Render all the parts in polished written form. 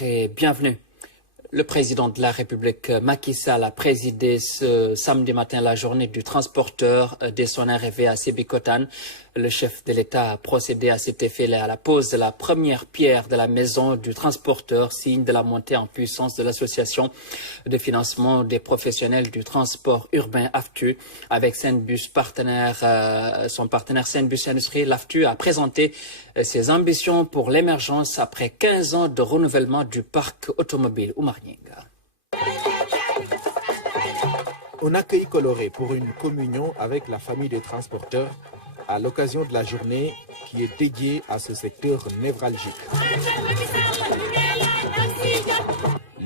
Bonsoir et bienvenue. Le président de la République, Macky Sall, a présidé ce samedi matin la journée du transporteur. Dès son arrivée à Sébikotane, le chef de l'État a procédé à cet effet à la pose de la première pierre de la maison du transporteur, signe de la montée en puissance de l'association de financement des professionnels du transport urbain AFTU. Avec Senbus son partenaire Senbus Industrie, l'AFTU a présenté ses ambitions pour l'émergence après 15 ans de renouvellement du parc automobile. Oumar Nyinga. Un accueil coloré pour une communion avec la famille des transporteurs à l'occasion de la journée qui est dédiée à ce secteur névralgique.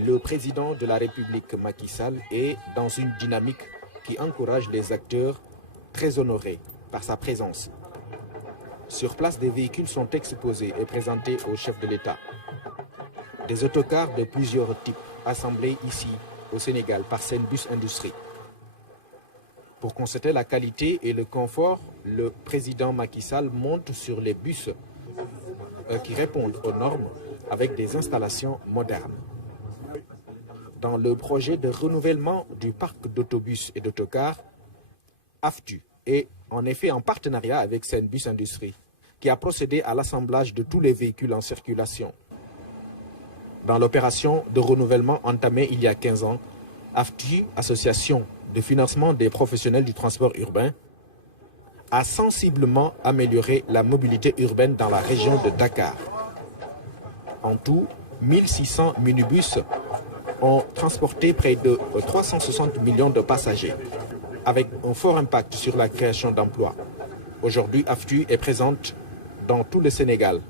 Le président de la République, Macky Sall, est dans une dynamique qui encourage les acteurs très honorés par sa présence. Sur place, des véhicules sont exposés et présentés au chef de l'État. Des autocars de plusieurs types assemblés ici au Sénégal par Senbus Industrie. Pour constater la qualité et le confort, le président Macky Sall monte sur les bus qui répondent aux normes avec des installations modernes. Dans le projet de renouvellement du parc d'autobus et d'autocars, AFTU est en effet en partenariat avec Senbus Industrie, qui a procédé à l'assemblage de tous les véhicules en circulation. Dans l'opération de renouvellement entamée il y a 15 ans, AFTU, association de financement des professionnels du transport urbain, a sensiblement amélioré la mobilité urbaine dans la région de Dakar. En tout, 1600 minibus ont transporté près de 360 millions de passagers, avec un fort impact sur la création d'emplois. Aujourd'hui, AFTU est présente dans tout le Sénégal.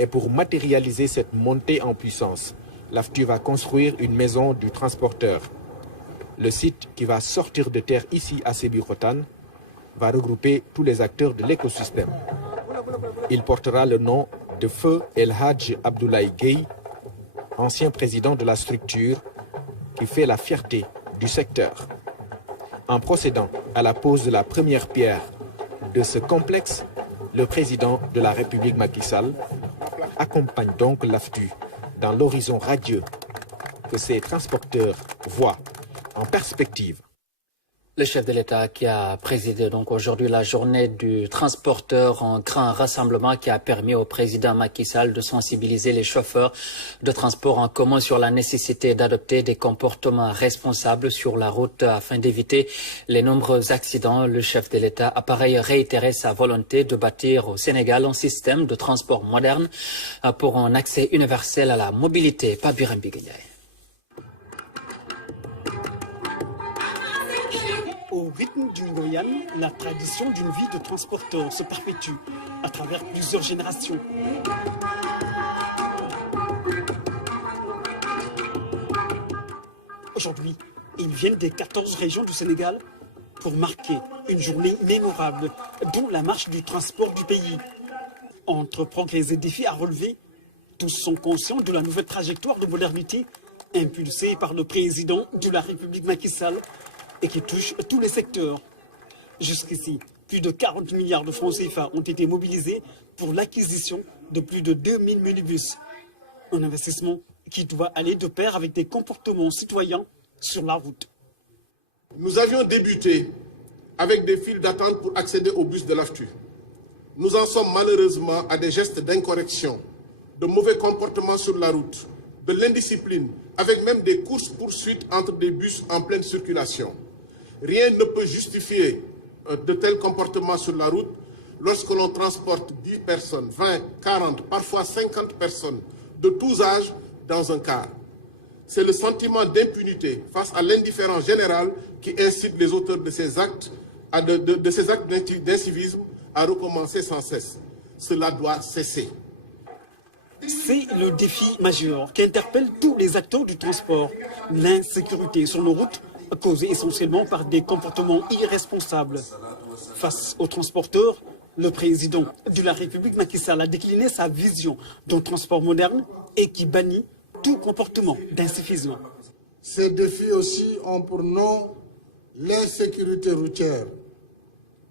Et pour matérialiser cette montée en puissance, l'AFTU va construire une maison du transporteur. Le site qui va sortir de terre ici à Sébikotane va regrouper tous les acteurs de l'écosystème. Il portera le nom de Feu El Hadj Abdoulaye Gueye, ancien président de la structure qui fait la fierté du secteur. En procédant à la pose de la première pierre de ce complexe, le président de la République Macky Sall accompagne donc l'AFTU dans l'horizon radieux que ces transporteurs voient en perspective. Le chef de l'État qui a présidé donc aujourd'hui la journée du transporteur en grand rassemblement qui a permis au président Macky Sall de sensibiliser les chauffeurs de transport en commun sur la nécessité d'adopter des comportements responsables sur la route afin d'éviter les nombreux accidents. Le chef de l'État a par ailleurs réitéré sa volonté de bâtir au Sénégal un système de transport moderne pour un accès universel à la mobilité. Pabiram Biguiaye. Au rythme du Ngoyan, la tradition d'une vie de transporteur se perpétue à travers plusieurs générations. Aujourd'hui, ils viennent des 14 régions du Sénégal pour marquer une journée mémorable, dont la marche du transport du pays. Entre progrès et défis à relever, tous sont conscients de la nouvelle trajectoire de modernité impulsée par le président de la République Macky Sall et qui touche tous les secteurs. Jusqu'ici, plus de 40 milliards de francs CFA ont été mobilisés pour l'acquisition de plus de 2000 minibus. Un investissement qui doit aller de pair avec des comportements citoyens sur la route. Nous avions débuté avec des files d'attente pour accéder au bus de l'AFTU. Nous en sommes malheureusement à des gestes d'incorrection, de mauvais comportements sur la route, de l'indiscipline, avec même des courses-poursuites entre des bus en pleine circulation. Rien ne peut justifier de tels comportements sur la route lorsque l'on transporte 10 personnes, 20, 40, parfois 50 personnes de tous âges dans un car. C'est le sentiment d'impunité face à l'indifférence générale qui incite les auteurs de ces actes d'incivisme à recommencer sans cesse. Cela doit cesser. C'est le défi majeur qui interpelle tous les acteurs du transport. L'insécurité sur nos routes, causée essentiellement par des comportements irresponsables. Face aux transporteurs, le président de la République Macky Sall a décliné sa vision d'un transport moderne et qui bannit tout comportement d'incivisme. Ces défis aussi ont pour nom l'insécurité routière.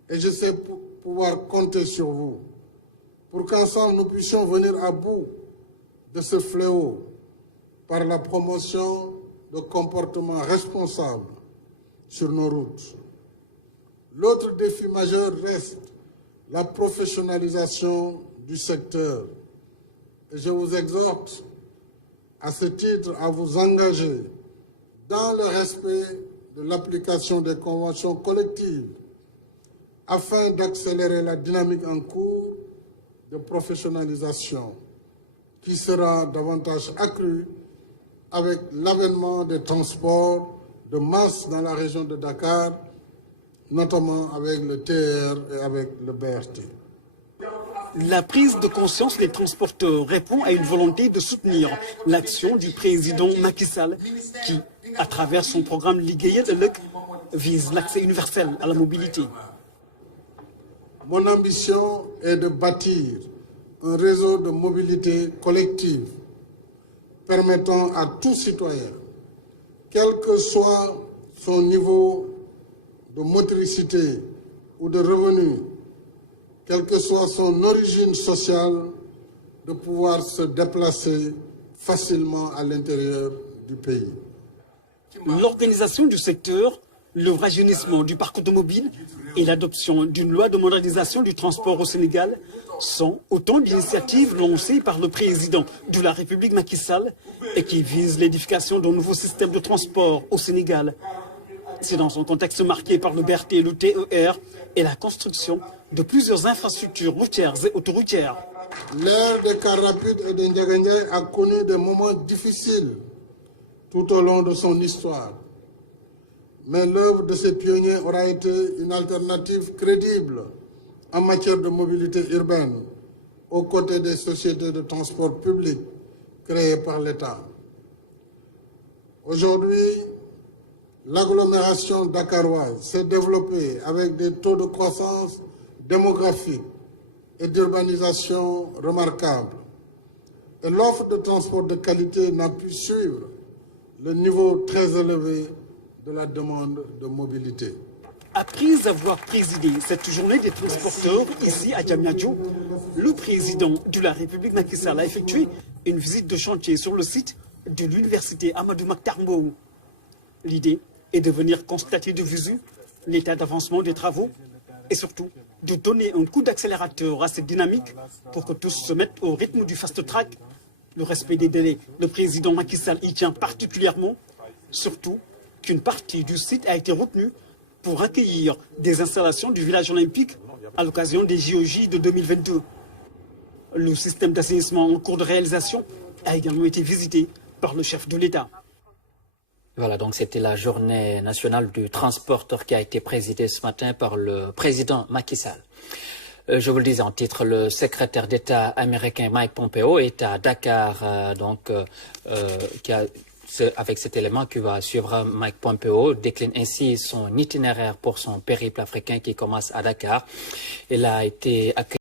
Et je sais pouvoir compter sur vous pour qu'ensemble nous puissions venir à bout de ce fléau par la promotion de comportements responsables sur nos routes. L'autre défi majeur reste la professionnalisation du secteur. Et je vous exhorte à ce titre à vous engager dans le respect de l'application des conventions collectives afin d'accélérer la dynamique en cours de professionnalisation qui sera davantage accrue avec l'avènement des transports de masse dans la région de Dakar, notamment avec le TER et avec le BRT. La prise de conscience des transporteurs répond à une volonté de soutenir l'action du président Macky Sall qui, à travers son programme Liggéeyal Ëllëg, vise l'accès universel à la mobilité. Mon ambition est de bâtir un réseau de mobilité collective permettant à tout citoyen, quel que soit son niveau de motricité ou de revenu, quelle que soit son origine sociale, de pouvoir se déplacer facilement à l'intérieur du pays. L'organisation du secteur, le rajeunissement du parc automobile et l'adoption d'une loi de modernisation du transport au Sénégal sont autant d'initiatives lancées par le président de la République Macky Sall et qui visent l'édification d'un nouveau système de transport au Sénégal. C'est dans un contexte marqué par le BRT et le TER et la construction de plusieurs infrastructures routières et autoroutières. L'ère des cars rapides et des Ndiaga Ndiaye a connu des moments difficiles tout au long de son histoire. Mais l'œuvre de ces pionniers aura été une alternative crédible en matière de mobilité urbaine, aux côtés des sociétés de transport public créées par l'État. Aujourd'hui, l'agglomération dakaroise s'est développée avec des taux de croissance démographique et d'urbanisation remarquables. Et l'offre de transport de qualité n'a pu suivre le niveau très élevé de la demande de mobilité. Après avoir présidé cette journée des transporteurs ici à Diamniadio, le président de la République Macky Sall a effectué une visite de chantier sur le site de l'université Amadou Mahtar Mbow. L'idée est de venir constater de visu l'état d'avancement des travaux et surtout de donner un coup d'accélérateur à cette dynamique pour que tous se mettent au rythme du fast-track. Le respect des délais, le président Macky Sall y tient particulièrement, surtout qu'une partie du site a été retenue pour accueillir des installations du village olympique à l'occasion des JOJ de 2022. Le système d'assainissement en cours de réalisation a également été visité par le chef de l'État. Voilà, donc c'était la journée nationale du transporteur qui a été présidée ce matin par le président Macky Sall. Je vous le disais en titre, le secrétaire d'État américain Mike Pompeo est à Dakar, avec cet élément qui va suivre. Mike Pompeo décline ainsi son itinéraire pour son périple africain qui commence à Dakar. Il a été accueilli